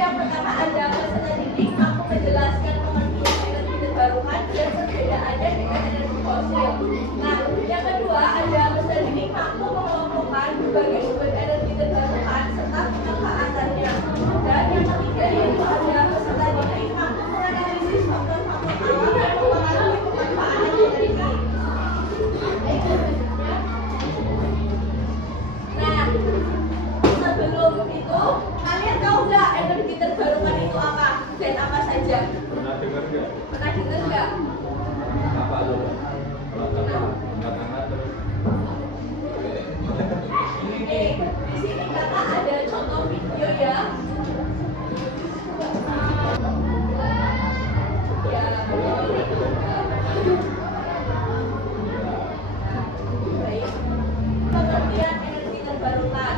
yang pertama ada peserta didik mampu menjelaskan pengertian energi terbarukan dan perbedaannya dengan energi fosil. Nah, yang kedua ada peserta didik mampu mengelompokkan berbagai sumber energi terbarukan serta pemanfaatannya. Dan yang ketiga yaitu ada peserta didik mampu menganalisis faktor-faktor alam yang mempengaruhi pemanfaatan energi. Nah, sebelum itu kalian tahu nggak energi terbarukan itu apa dan apa saja? Pernah dengar nggak? Pernah dengar nggak? Apa lo? Kalau tengah terus. Oke, di sini kakak ada contoh video ya. Ya, baik. Pengertian energi terbarukan.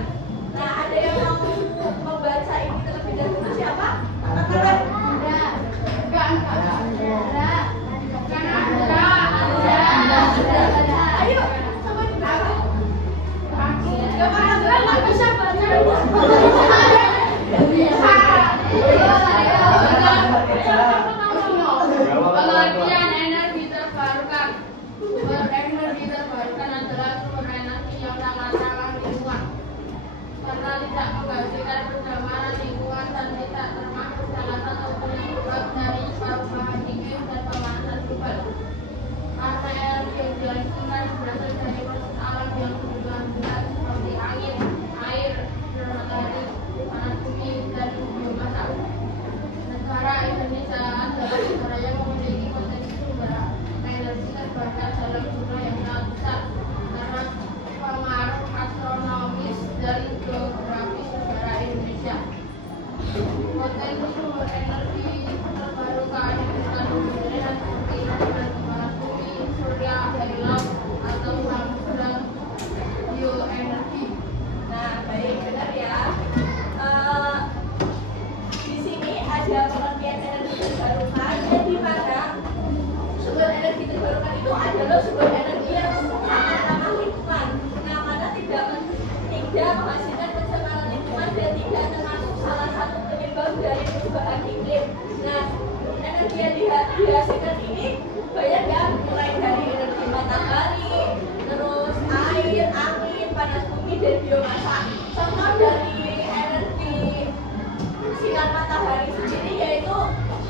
Nah, ada yang mau membaca ini terlebih dahulu siapa? Angkat tangan. Ayo, coba dibaca. Gak apa-apa, nggak bisa baca. Pengertian energi terbarukan. Sumber energi terbarukan adalah sumber energi yang sangat ramah lingkungan karena tidak menghasilkan pencemaran lingkungan dan tidak termasuk salah satu penyebab dari perubahan iklim dan pemanasan global. Karena energi yang dihasilkan berasal dari proses alam yang berkelanjutan seperti angin, air, sinar matahari, panas bumi, dan biomasa. Negara Indonesia adalah negara yang memiliki potensi sumber energi terbarukan dalam jumlah yang sangat besar karena pengaruh astronomis dari geografis negara Indonesia. Potensi sumber energi terbarukan mengandung pilihan seperti panas bumi, surya dari laut, atau samudra, bioenergi. Nah, baik, benar ya. Di sini ada pengertian energi terbarukan yang di mana sumber energi terbarukan itu adalah sumber energi yang sangat ramah lingkungan. Nah, mana tidak menghasilkan pencemaran lingkungan dan tidak termasuk salah satu penyebab dari perubahan iklim. Nah, energi yang dihasilkan ini banyak ya, mulai dari energi matahari, terus air, angin, panas bumi, dan biomasa. Contoh dari energi sinar matahari sendiri yaitu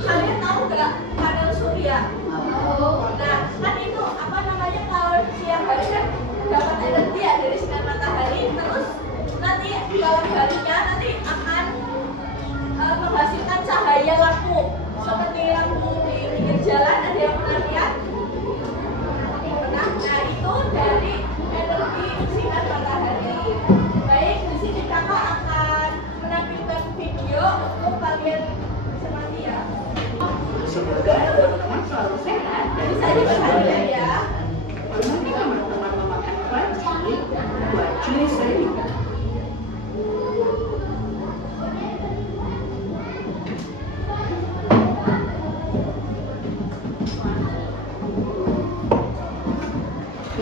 kalian tahu nggak panel surya? Nah, kan itu apa namanya kalau siang hari kan dapat energi ya dari sinar matahari, terus nanti malam harinya nanti akan menghasilkan cahaya lampu seperti lampu di pinggir jalan. Ada yang pernah lihat? Pernah? Nah, itu dari energi sinar matahari. Baik, di sini kakak akan menampilkan video untuk kalian seperti ya. Semoga teman-teman selalu sehat dan Bisa diperhatikan ya. bermimpi teman-teman memakan crunchy buat cuy sering.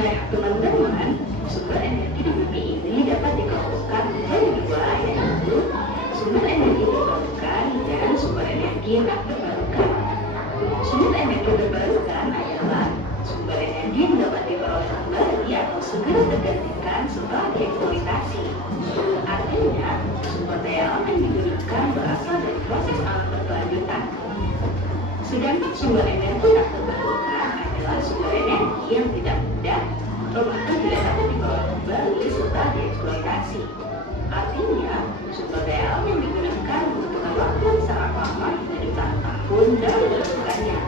Nah, teman-teman, sumber energi di bumi ini dapat dikelompokkan menjadi dua, yaitu sumber energi terbarukan dan sumber energi tak terbarukan. Sumber energi terbarukan adalah sumber energi yang dapat diperoleh kembali atau segera tergantikan setelah dieksploitasi. Artinya, sumber daya alam yang digunakan berasal dari proses alam berkelanjutan. Sedangkan sumber energi tak terbarukan adalah sumber energi yang tidak mudah atau bahkan tidak dapat diperoleh kembali setelah dieksploitasi. Artinya, sumber daya alam yang digunakan membutuhkan waktu yang sangat lama hingga jutaan tahun dalam melakukannya.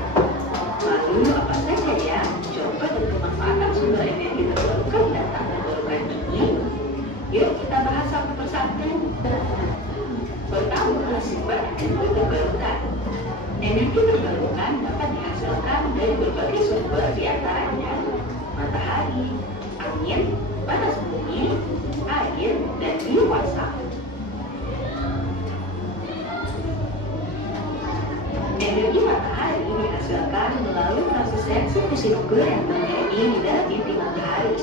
Lalu apa saja ya coba dan kemanfaatan sumber energi terbarukan dan tak terbarukan ini? Yuk kita bahas satu persatu. Pertama, sumber energi terbarukan. Energi terbarukan dapat dihasilkan dari berbagai sumber, diantaranya matahari, angin, panas bumi, air, dan biomasa. Energi matahari dihasilkan melalui proses reaksi fusi nuklir yang terjadi di dalam inti matahari.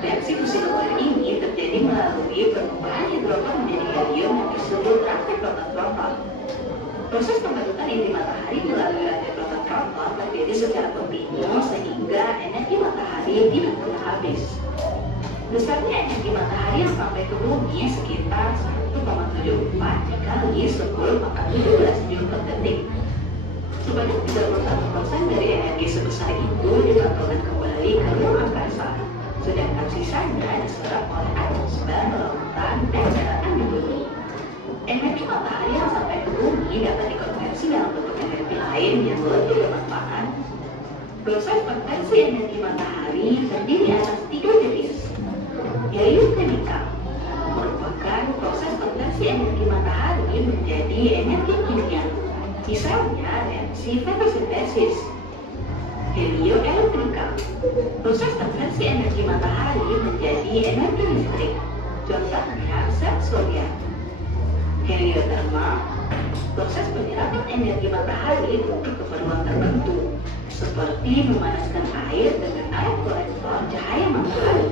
Reaksi fusi nuklir ini terjadi melalui perubahan hidrogen menjadi helium yang disebut reaktif proton-proton. Proses pembentukan inti matahari melalui rantai proton-proton terjadi secara kontinu sehingga energi matahari tidak pernah habis. Besarnya energi matahari yang sampai ke bumi sekitar 1,74 dikali 10⁻12 joule per detik. Sebanyak 31% dari energi sebesar itu dipantulkan kembali ke ruang angkasa, sedangkan sisanya diserap oleh atmosfer, lautan, dan daratan di bumi. Energi matahari yang sampai ke bumi dapat dikonversi dalam bentuk energi lain yang lebih bermanfaat. Proses konversi energi matahari terdiri atas 3 jenis, yaitu chemical, merupakan proses konversi energi matahari menjadi energi kimia. Misalnya reaksi fotosintesis. Helioelektrikal, proses konversi energi matahari menjadi energi listrik. Contohnya sel surya. Heliotermal, proses penyerapan energi matahari untuk keperluan tertentu, seperti memanaskan air dengan air kolektor cahaya matahari.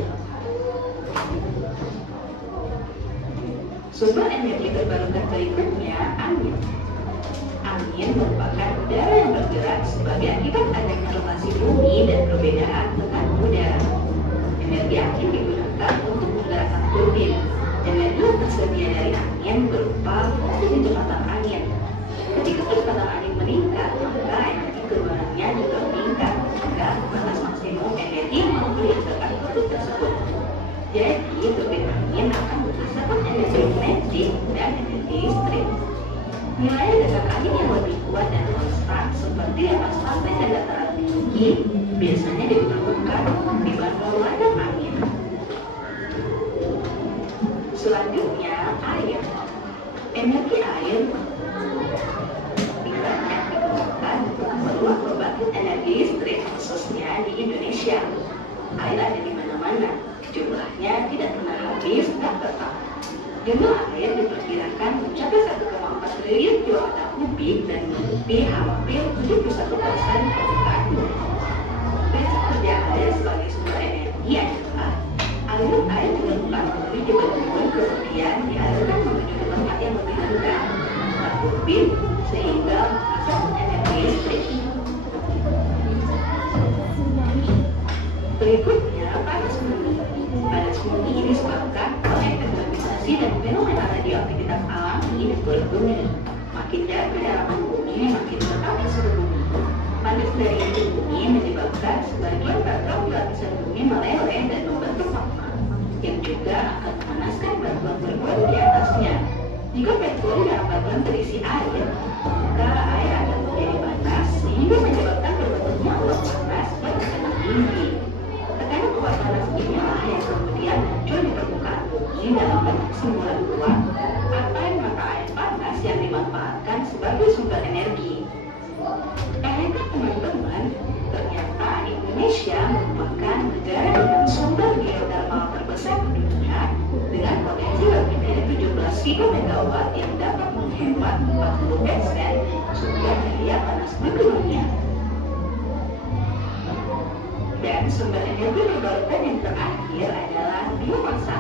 Sumber energi terbarukan berikutnya angin. Angin merupakan udara yang bergerak sebagai akibat adanya rotasi bumi dan perbedaan tekanan udara. Energi angin digunakan untuk menggerakkan turbin. Energi yang tersedia dari angin berupa fungsi kecepatan angin. Ketika kecepatan angin meningkat, maka energi keluarannya juga meningkat hingga batas maksimum energi yang mampu dihasilkan produk tersebut. Jadi, turbin angin akan menghasilkan energi kinetik dan energi listrik. Nilai dasar angin yang lebih kuat dan konstan seperti atas pantai dan dataran tinggi biasanya ditemukan di bawah ladang angin. Selanjutnya, air. Energi air banyak digunakan untuk keperluan pembangkit energi listrik, khususnya di Indonesia. Air ada di mana-mana, jumlahnya tidak pernah habis dan tetap. Jumlah air diperkirakan mencapai 1,4 triliun km kubik dan meliputi hampir 71% permukaan bumi. Prinsip kerja air sebagai sumber energi adalah aliran air diletakkan di bendungan kemudian dialirkan menuju ke tempat yang lebih rendah, turbin, sehingga menghasilkan energi listrik. Berikutnya, panas bumi. Panas bumi disebabkan oleh gravitasi dan fenomena radioaktivitas alami di kulit bumi. Makin jauh kedalaman bumi, makin tetap suhu bumi. Panas dari inti bumi menyebabkan sebagian bagian lapisan bumi meleleh dan membentuk magma, yang juga akan memanaskan batuan berbaut di atasnya. Jika batuan dalam batuan terisi air, maka air akan menjadi panas sehingga menyebabkan terbentuknya uap panas pada tekanan tinggi. Tekanan uap panas inilah yang kemudian muncul di permukaan bumi dalam bentuk simbulan uap atau mata air panas yang dimanfaatkan sebagai sumber energi. Teman-teman, ternyata Indonesia merupakan negara dengan sumber geotermal terbesar di dunia dengan potensi lebih dari 17.000 megawatt yang dapat menghemat 40% sumber daya panas di dunia. Dan sumber energi terbarukan yang terakhir adalah biomasa.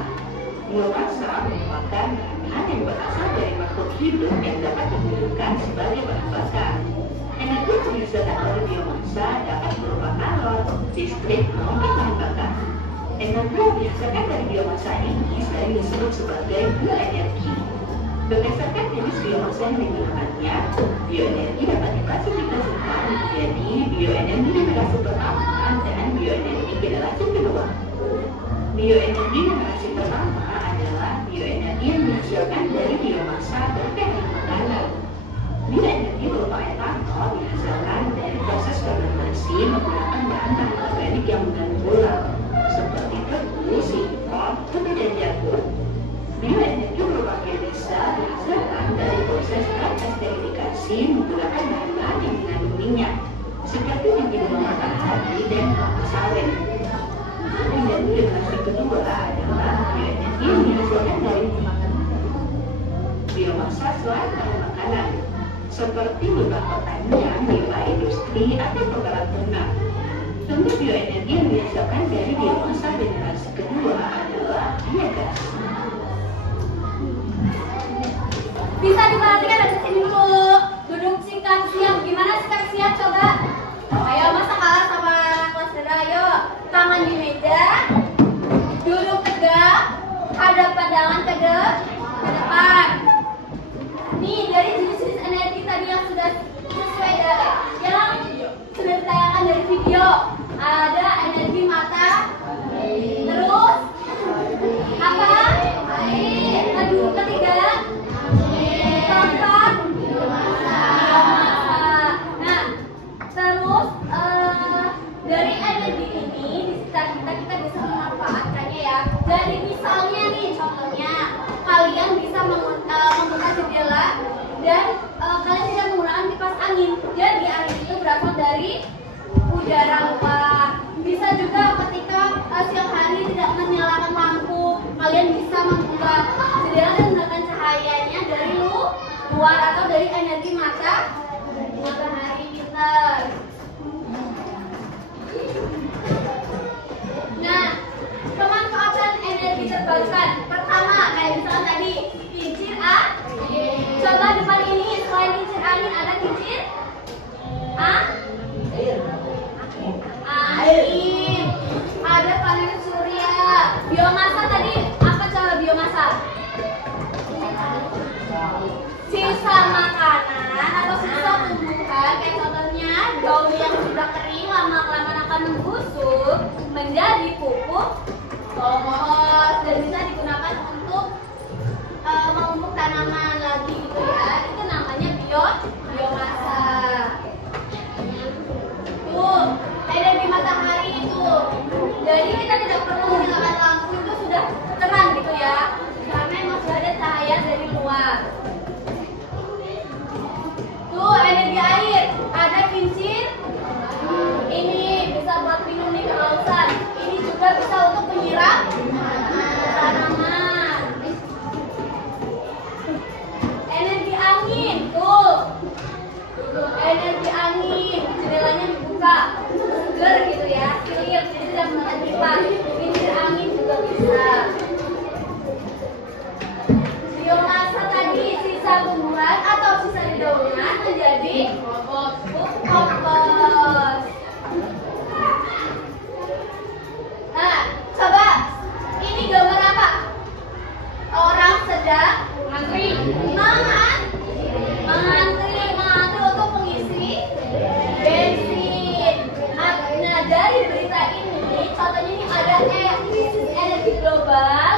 Biomasa merupakan bahan yang berasal dari makhluk hidup yang dapat digunakan sebagai bahan bakar. Energi yang dihasilkan oleh biomasa dapat berupa kalor, listrik, maupun bahan bakar. Energi yang dihasilkan dari biomasa ini sering disebut sebagai bioenergi. Berdasarkan jenis biomasa yang digunakannya, bioenergi dapat diklasifikasikan menjadi bioenergi generasi pertama dan bioenergi generasi kedua. Bioenergi generasi pertama adalah bioenergi yang dihasilkan dari biomasa berbahan makanan. Bioenergi berupa etanol dihasilkan dari proses fermentasi menggunakan bahan-bahan organik yang mengandung gula, seperti tebu, singkong, putih, dan jagung. Bioenergi berupa biodiesel dihasilkan dari proses esterifikasi menggunakan bahan-bahan yang mengandung minyak, seperti minyak bunga matahari dan kelapa sawit. Bioenergi generasi kedua adalah bioenergi yang dihasilkan dari biomasa selain bahan makanan, seperti limbah pertanian, limbah industri, atau kotoran ternak. Sumber bioenergi yang dihasilkan dari biomasa generasi kedua adalah biogas. Bisa diperhatikan dari sini dulu. sikap siap. Gimana sikap siap coba? Ayo masa kalah sama kelas rendah. Ayo tangan di meja, duduk tegak, hadap pandangan ke depan. Nih dari jenis-jenis energi tadi yang sudah sesuai yang sudah ditayangkan dari video, ada energi mata, terus apa? Aduh, ketiga, keempat, biomasa. Nah, terus dari energi ini kita bisa memanfaatkannya ya. Jadi misalnya nih contohnya kalian bisa membuka jendela dan kalian tidak menggunakan kipas angin. Jadi angin itu berasal dari udara luar. Bisa juga ketika siang hari tidak menyalakan lampu, kalian bisa membuka jendela dan menggunakan cahayanya dari luar atau dari energi matahari kita. Nah, pemanfaatan energi terbarukan. Pertama, kayak misalkan tadi kincir angin. Coba depan ini selain kincir angin ada kincir angin. Ada panel surya. Biomasa tadi apa coba biomasa? Sisa makanan atau sisa tumbuhan kayak contohnya daun yang sudah kering lama-kelamaan akan membusuk menjadi pupuk kompos dan bisa digunakan untuk memupuk tanaman lagi gitu ya. Itu namanya biomasa. Tuh, energi matahari itu. Jadi kita tidak perlu menggunakan lampu, itu sudah terang gitu ya. Karena memang sudah ada cahaya dari luar. Tuh, energi air. Ada kincir. Ini bisa buat minum nih kehausan. Ini juga bisa untuk menyiram tanaman. Energi angin. Tuh. Energi angin. Jendelanya dibuka. Seger gitu ya. Clear. Jadi tidak menggunakan kipas. Kincir angin juga bisa. Biomasa tadi sisa tumbuhan atau sisa dedaunan menjadi pupuk kompos. Nah, coba ini gambar apa? Orang sedang mengantri untuk mengisi bensin. Nah, dari berita ini, contohnya ini ada krisis energi global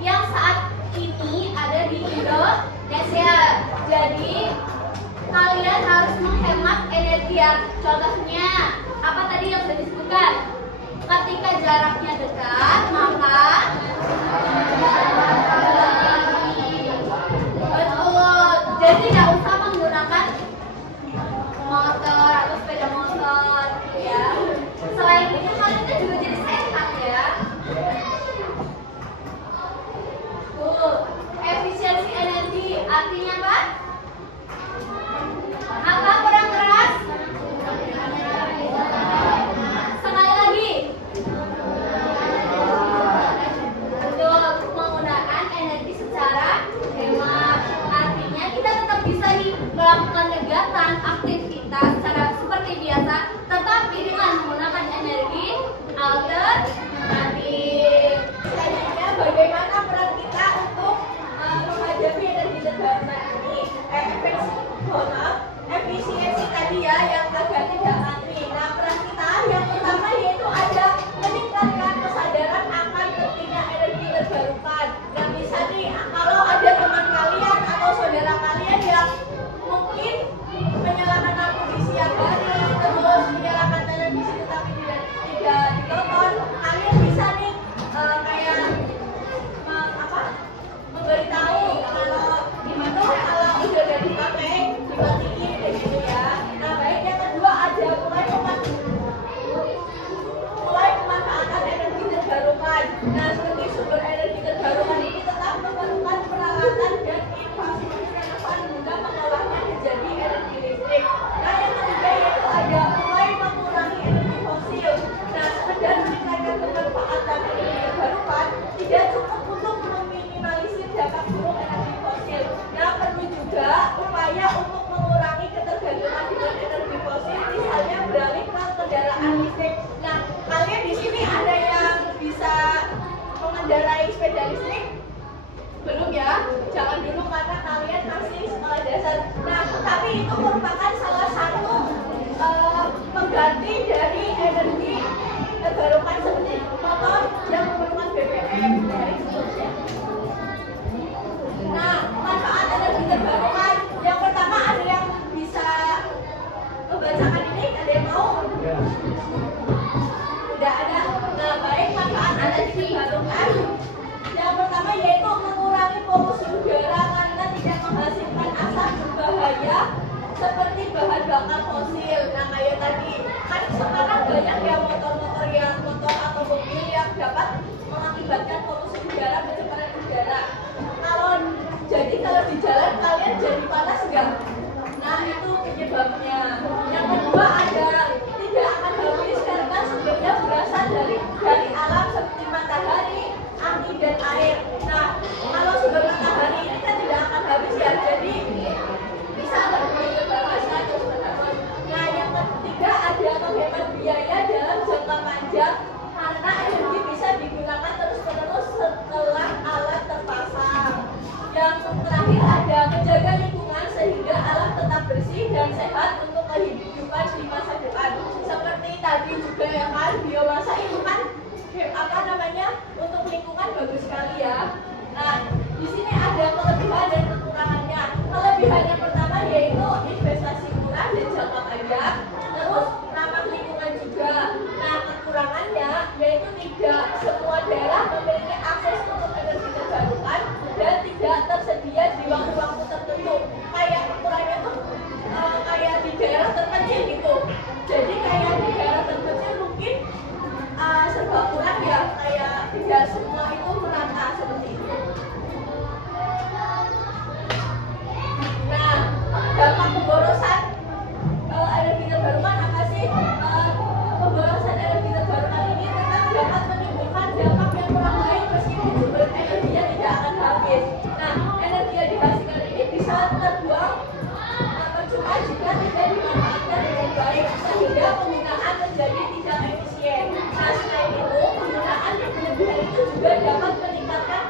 yang saat ini ada di Indonesia. Jadi kalian harus menghemat energi ya. Contohnya apa tadi yang sudah disebutkan? Ketika jaraknya dekat, maka betul. Jadi tidak usah menggunakan motor atau sepeda motor, ya. Selain itu kalian juga jadi sehat ya. Tuh, efisiensi energi artinya apa? Apa kurang keras? Sekali lagi. Betul, menggunakan energi secara hemat. Artinya kita tetap bisa nih melakukan kegiatan aktivitas secara seperti biasa, tetapi dengan menggunakan energi alternatif. Selanjutnya, bagaimana peran kita untuk menghadapi energi terbarukan ini? Efisiensi tadi ya yang agak tidak antri. Nah, peran kita yang pertama yaitu ada meningkatkan kesadaran akan pentingnya energi terbarukan. Nah, bisa nih kalau ada teman kalian atau saudara kalian yang mungkin menyalakan lampu di siang hari, terus menyalakan televisi tetapi tidak ditonton, kalian bisa nih matahari itu merupakan salah satu pengganti dari energi terbarukan seperti motor yang memerlukan BBM. Nah, manfaat energi terbarukan yang pertama ada yang bisa membacakan ini, ada yang mau? Tidak ada. Nah, baik, manfaat energi terbarukan yang pertama yaitu mengurangi polusi udara karena tidak menghasilkan asap berbahaya seperti bahan bakar fosil. Nah, kayak tadi kan sekarang banyak ya motor atau mobil yang dapat mengakibatkan polusi udara, pencemaran udara. Kalau di jalan kalian jadi panas enggak? Nah, itu penyebabnya. Yang kedua ada tidak akan habis karena sumbernya berasal dari alam seperti matahari, angin dan air. Nah, kalau sumber matahari ini kan tidak akan habis ya, jadi bisa lebih terbarukan terus. Nah, yang ketiga ada menghemat biaya dalam jangka panjang karena energi bisa digunakan terus-menerus setelah alat terpasang. Yang terakhir ada menjaga lingkungan sehingga alam tetap bersih dan sehat untuk kehidupan di masa depan. Seperti tadi juga ya kan, biomasa itu kan untuk lingkungan bagus sekali ya. Nah, di sini ada kelebihan dan kekurangannya. Kelebihan yang pertama yaitu investasi murah dan jangka panjang, terus ramah lingkungan juga. Nah, kekurangannya yaitu tidak semua daerah memiliki akses untuk energi terbarukan dan tidak tersedia di waktu-waktu tertentu. Kayak ukurannya tuh kayak di daerah terpencil gitu. Jadi kayak di daerah terpencil mungkin serba kurang ya, kayak tidak semua itu merata seperti itu. Nah, dampak pemborosan energi terbarukan apa sih? Pemborosan energi terbarukan ini tetap dapat menimbulkan dampak yang kurang baik meskipun sumber energinya tidak akan habis. Nah, energi yang dihasilkan ini bisa terbuang percuma jika tidak dimanfaatkan dengan baik sehingga penggunaan menjadi tidak efisien. Nah, selain itu, penggunaan yang berlebihan itu juga dapat meningkatkan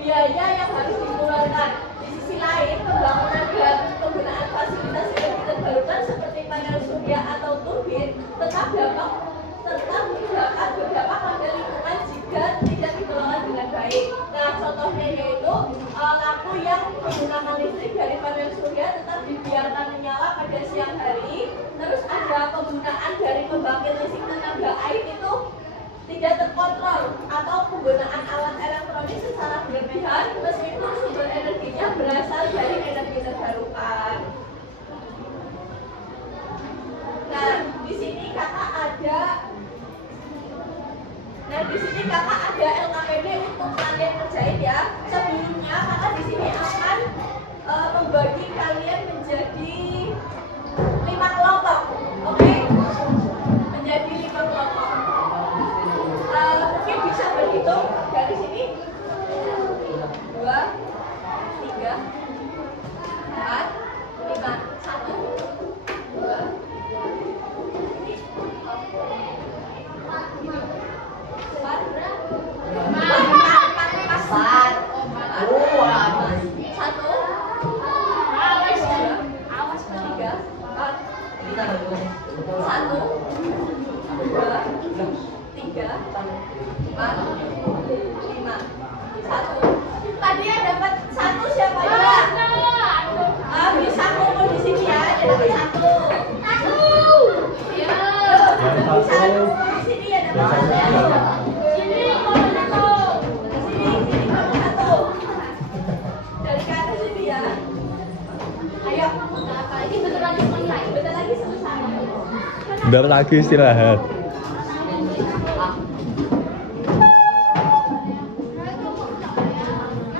biaya yang harus dikeluarkan. Di sisi lain, pembangunan dan penggunaan fasilitas energi terbarukan seperti panel surya atau turbin tetap dapat berdampak pada lingkungan jika tidak dikelola dengan baik. Nah, contohnya yaitu lampu yang menggunakan listrik dari panel surya tetap dibiarkan menyala pada siang hari. Terus ada penggunaan dari pembangkit listrik tenaga air itu tidak terkontrol atau penggunaan alat elektronik secara berlebihan meskipun sumber energinya berasal dari energi terbarukan. Nah, di sini kakak ada LKPD untuk kalian kerjain ya. Sebelumnya kakak di sini akan membagi kalian menjadi 5 kelompok, oke? Menjadi 5 kelompok. Mungkin bisa berhitung dari sini 2, 3, 4, 5, 1, 2, 1. Tadi yang dapat 1 siapa ya? Bisa kumpul di sini ya, yang dapat 1. Ya. Bisa kumpul di sini ya, dapat 1. Sini kamu 1. Dari ke atas sini ya. Ayo, ini bentar lagi selesai. Bentar lagi istirahat.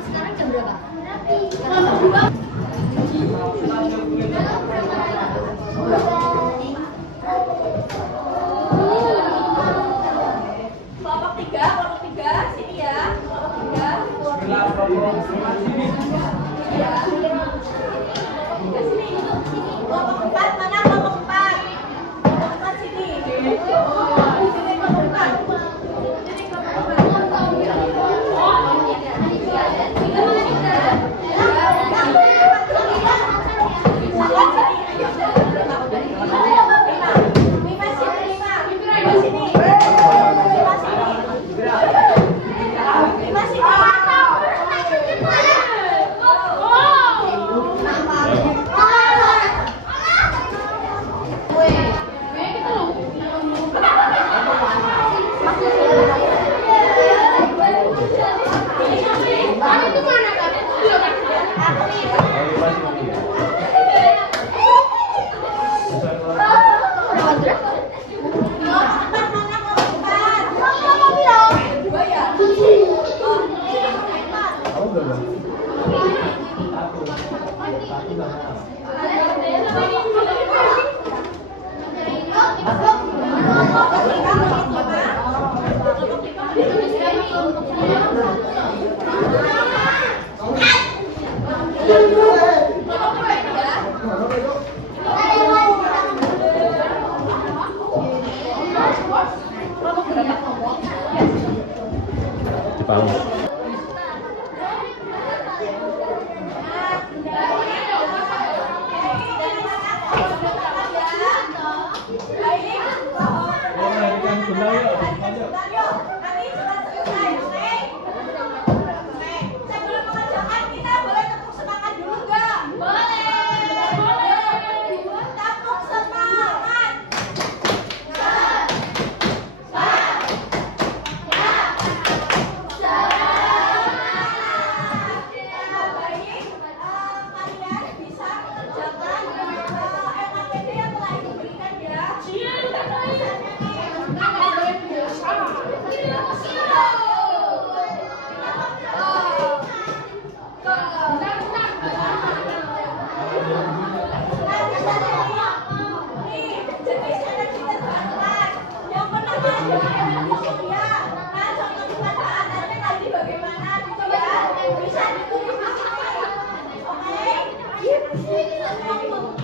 Sekarang jam berapa? Kelompok 3, sini ya. Kelompok 3. Iya. Kelompok 3 sini. Kelompok 4 mana? Kelompok 4 sini. Jepang. Sebelum mengerjakan kita boleh tepuk semangat dulu nggak? Boleh. Tepuk semangat. Baik, kalian bisa mengerjakan LKPD yang telah Ibu berikan ya. Nih, jenis energi terbarukan yang pertama adalah energi surya. Nah, contoh pengerjaannya tadi bagaimana gitu ya? Bisa ditulis di sini. Oke? Bisa dikerjakan ya.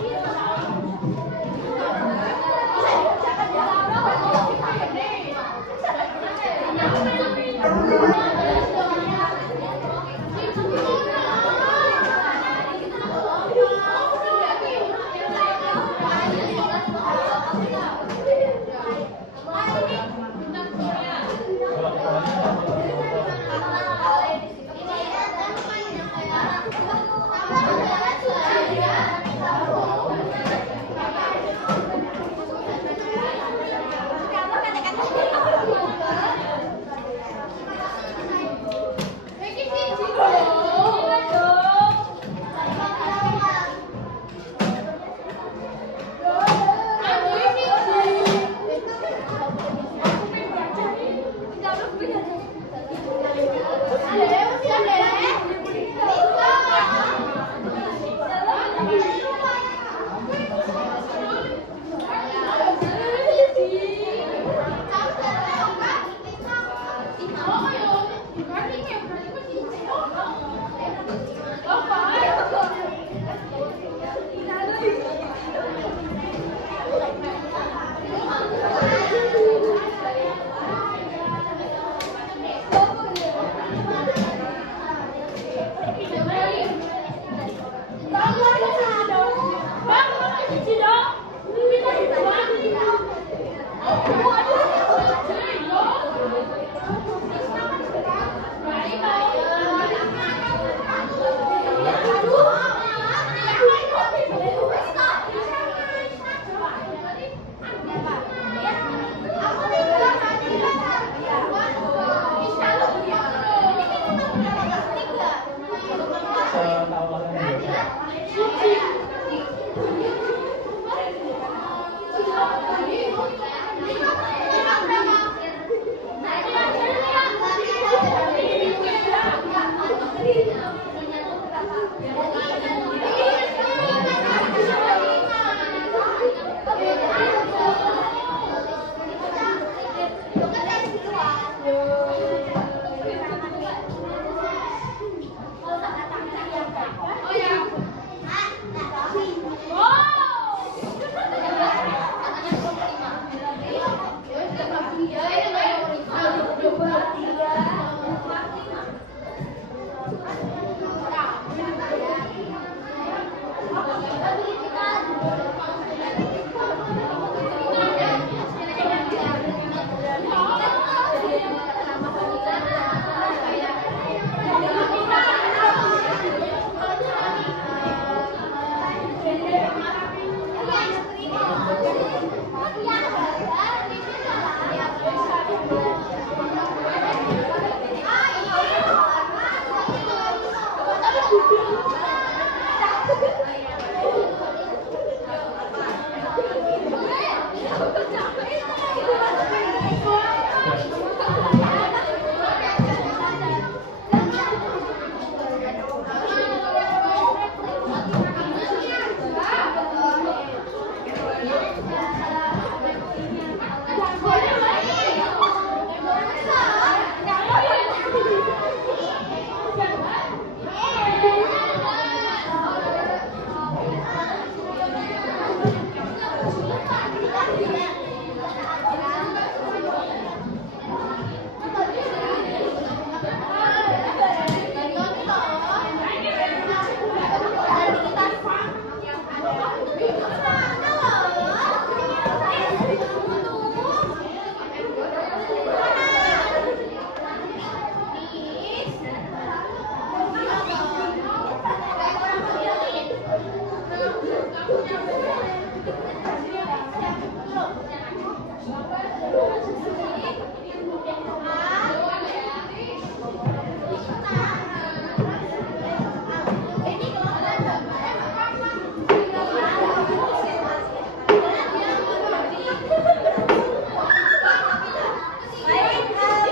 Baik,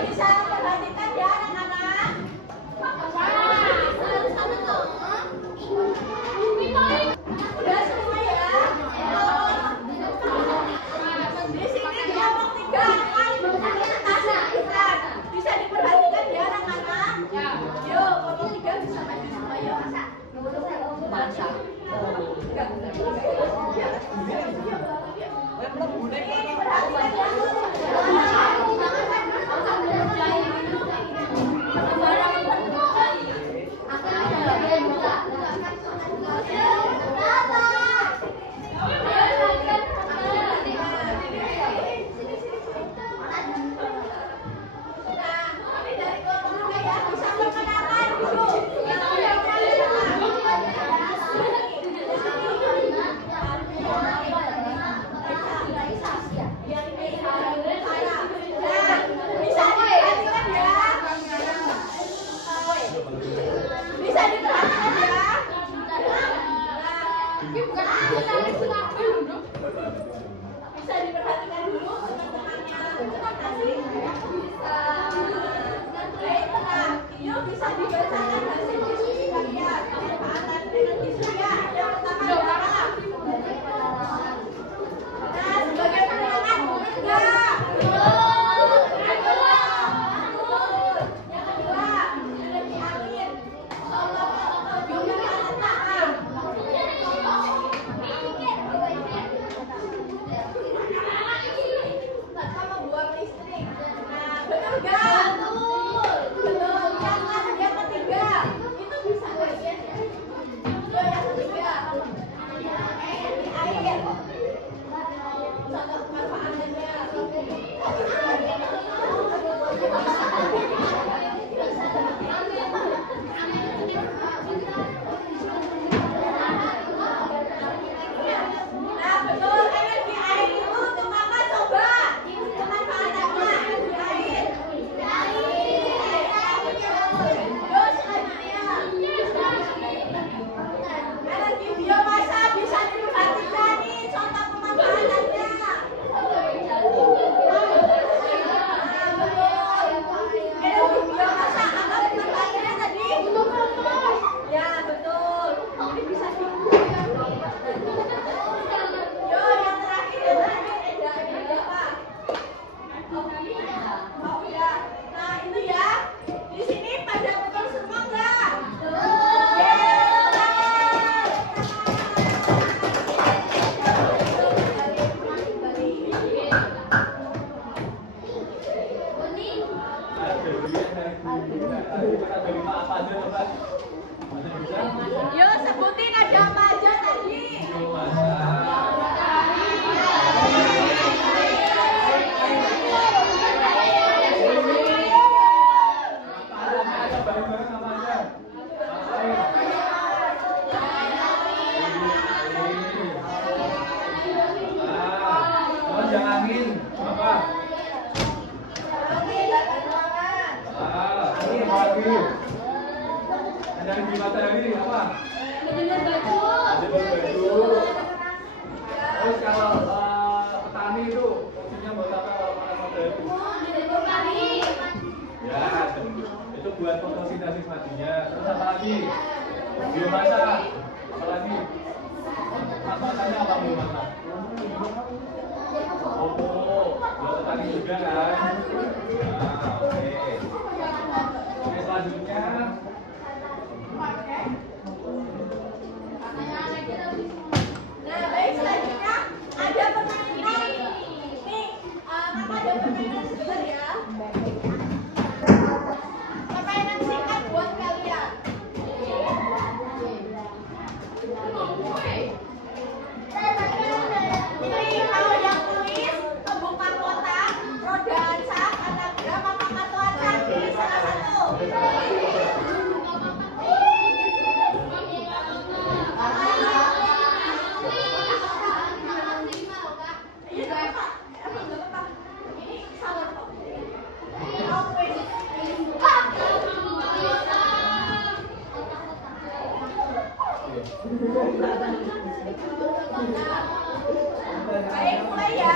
bisa perhatikan ya anak-anak. Udah semua ya. Di sini kelompok 3 akan bisa diperhatikan ya anak-anak. Yuk, kelompok 3 bisa maju semua yuk. Masa. Ini perhatikan ya. Bisa diperhatikan ya. Bisa diperhatikan dulu teman-temannya. Baik, tenang. Yuk bisa dibacakan hasil diskusi kalian. Pemanfaatan energi surya. Yang pertama adalah. Nah, sebagai penerangan enggak. Yang kedua, energi angin. Membuat listrik. Nah, betul nggak? Betul. Yang ketiga, itu bisa bagian ya. Yang ketiga, energi air. Contoh pemanfaatannya. Nah, betul, energi air itu untuk apa coba? Pemanfaatannya energi air. Yuk, selanjutnya. Energi biomasa bisa diperhatikan nih contoh pemanfaatannya. Nah, betul. Energi biomasa apa pemanfaatannya tadi? Ya, betul. Ini bisa Yo, yang terakhir ada apa? Oh ya. Nah, itu ya. Di sini pada betul semua enggak? Yo, sebutin ada apa aja tadi? Angin apa? Ini pagi. Energi matahari apa? Ada baju. Terus kalau petani itu fungsinya buat apa kalau panas matahari? Ya, itu buat fotosintesis matinya. Terus apa lagi? Biomasa. Apa lagi? Masanya apa biomasa? Oh, buat petani juga kan? Nah, oke. Oke, selanjutnya. Nah, baik, selanjutnya ada permainan. Nih, Kakak ada permainan sebentar ya. Permainan singkat buat kalian. Ini kalau yang tulis membuka kotak, roda 1, Baik, mulai ya.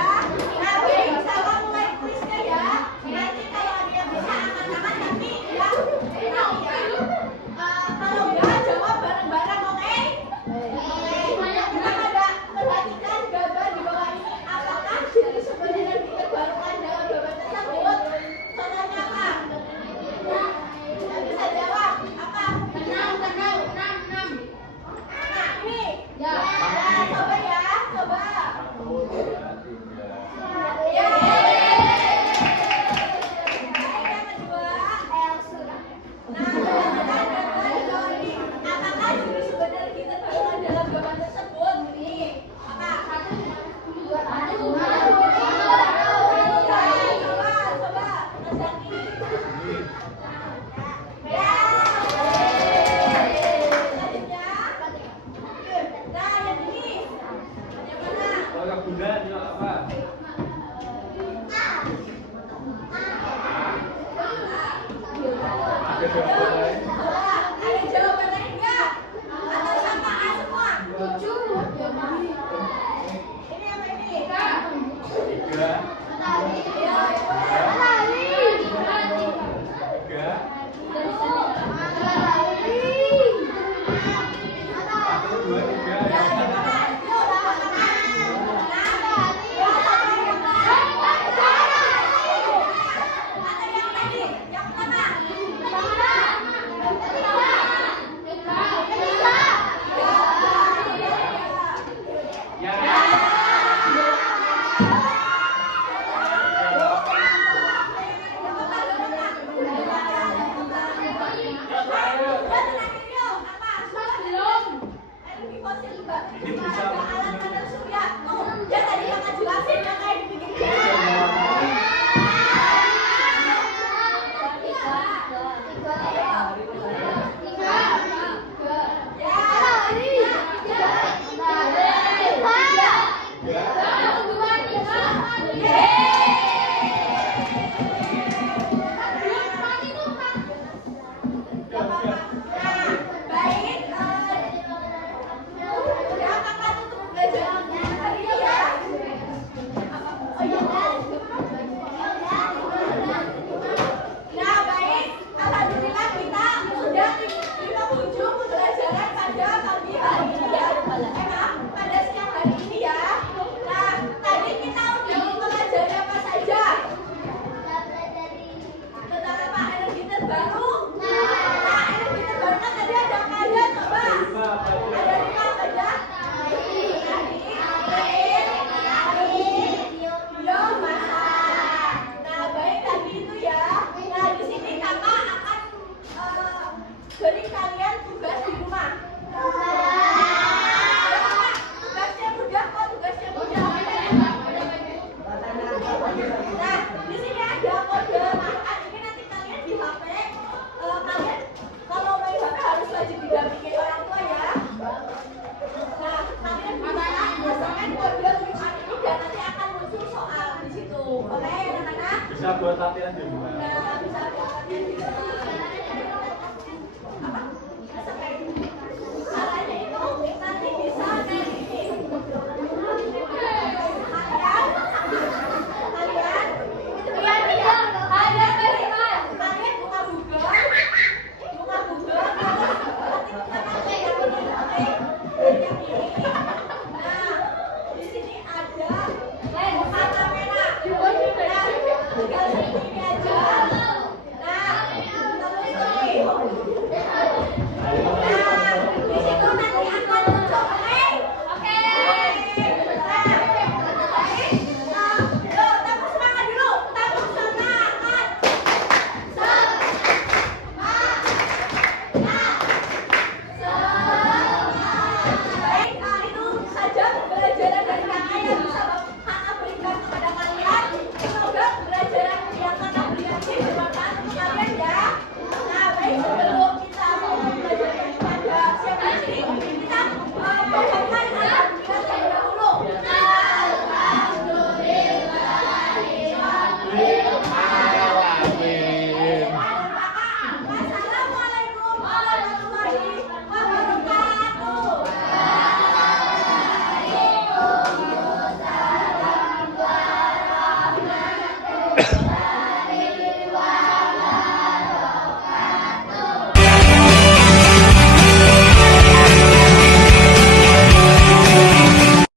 Nah, baik, sama mulai kuisnya ya. Nanti kalau ada yang bisa angkat-angkat nanti ya. Nanti ya. Kalau enggak jawab bareng-bareng, oke? Kita ada perhatikan gambar di bawah ini. Apakah jenis sumber energi terbarukan dalam gambar tersebut? Contohnya apa? Yang bisa jawab apa? Nah, ini. Ya. Nah, coba ya, coba. Satu, dua, tiga. Ya. Baik, yang kedua. Nah, perhatikan gambar di bawah ini. Apakah jenis sumber energi terbarukan dalam gambar tersebut? Ini. Apa? Coba. Mas Zaki. Ini. Ya. Selanjutnya. Nah, yang ini. Yang mana? Kalau yang bunda juga apa? Ada jawaban lain? Ada jawaban lain nggak? Atau samaan semua? Ini apa ini? Tiga. Ya, Tiga. Satu, dua, tiga. ya, Yang yang mana? mana? Yuk, yang mana? Nah, ya, yang mana? Atau yang tadi? Yang pertama? Ya. Ini bisa. Ya tadi yang ngejelasin yang kayak gini. Nah, baik. Alhamdulillah kita sudah di penghujung pembelajaran pada pagi hari ini ya. Pada siang hari ini ya. Nah, tadi kita udah mempelajari apa saja? Tentang apa? Energi terbaru. Nah, energi terbaru kan tadi ada apa aja? Coba. Ada 5 apa aja? Air, biomasa. Nah, baik tadi itu ya. Nah, di sini kakak akan beri kalian tugas di rumah. Tugasnya mudah kok, tugasnya mudah. Nah, di sini ada kode makan. Ini nanti kalian di HP. Kalian kalau main HP harus wajib didampingi orang tua ya. Nah, kalian bisa masukkan kode tulisan ini dan nanti akan muncul soal di situ. Oke, anak-anak? Bisa buat latihan di rumah.